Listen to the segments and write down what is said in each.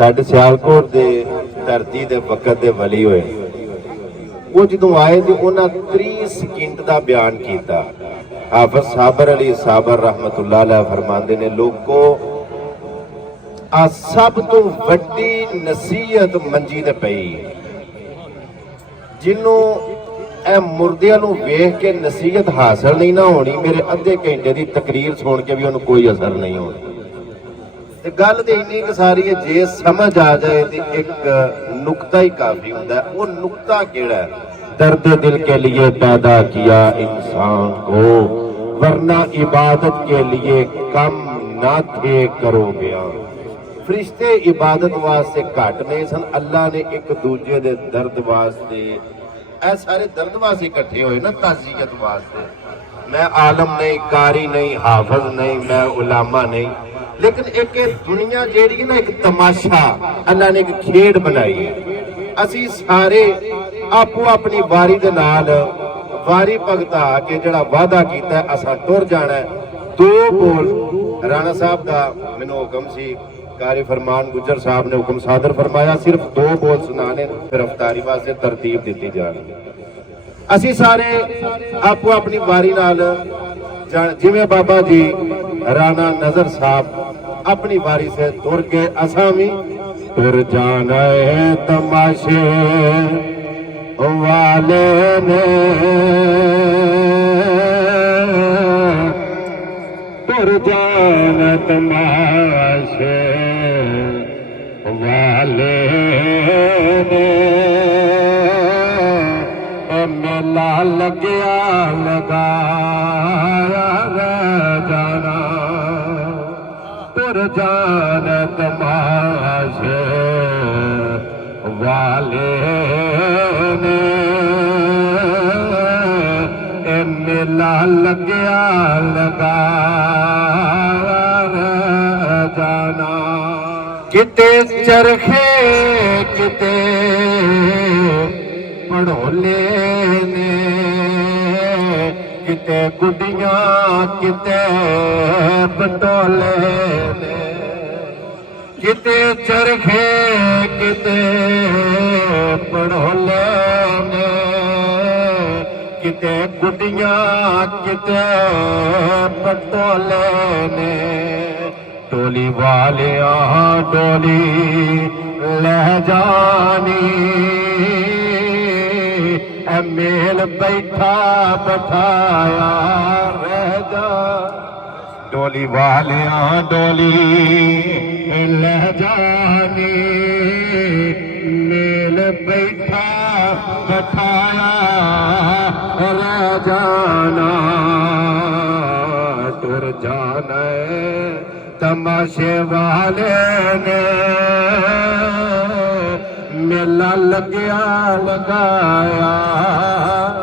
साडे सियालकोट दे धरती दे वक़्त दे वली होए वो जदों आए तो उन्होंने 30 सेकंड का बयान किया। हाफिज साबर अली साबर रहमतुल्लाह अलैह फरमाते ने लोगों आ सब तो वड्डी नसीहत मंजी ते पई जिन्हों ए मुर्दियां नूं वेख के नसीहत हासिल नहीं ना होनी मेरे अद्धे घंटे की तकरीर सुन के भी उन्होंने कोई असर नहीं होना। ते गल तो इन्नी क सारी है जे समझ आ जाए तो एक नुकता ही काफी होता है। वो नुकता केड़ा है? दर्द दिल के लिए पैदा किया इंसान को वरना इबादत के लिए कम ना थे करो गया। फरिश्ते इबादत वास्ते घट नहीं सन, अल्लाह ने एक दूजे दे दर्द वास्ते ऐ सारे दर्द वास्ते इकट्ठे होए ना ताज़ियत वास्ते। मैं आलम नहीं, कारी नहीं, हाफिज नहीं, मैं उलामा नहीं, लेकिन एक दुनिया जेड़ी ना एक तमाशा अल्लाह ने एक खेड बनाई। असी सारे आपो अपनी वारी दे नाल वारी भगता के जड़ा वादा किया असा टुर जाना है। दो बोल राणा साहब का मैनू हुक्म सी, कारी फरमान गुजर साहब ने हुक्म सादर फरमाया सिर्फ 2 बोल सुनाने फिर अफतारी वास्ते तरतीब दी जानी। असी सारे आपो अपनी वारी नाल जिवें बाबा जी राणा नजर साहब अपनी वारी से तुर के असा भी तुर जाना है तमाशे वाले ने तुर जाना तमाशे वाले ने मेला लग्या लगाया जाना तुर जान तमाशे वाले ने मेला लग्या लगाया जाना। किते चरखे किते पढ़ोले ने किते गुडियां किते बटोले ने किते चरखे किते पढ़ोले ने किते गुडियां किते बटोले ने। टोली वालिया डोली ले जानी मेल बैठा बैठाया रह जा। डोली वालिया डोली ले जानी मेल बैठा बैठाया रह जाना। तुर जाना तमाशे वाले ने मेला लग्या लगाया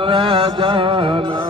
रह जाना।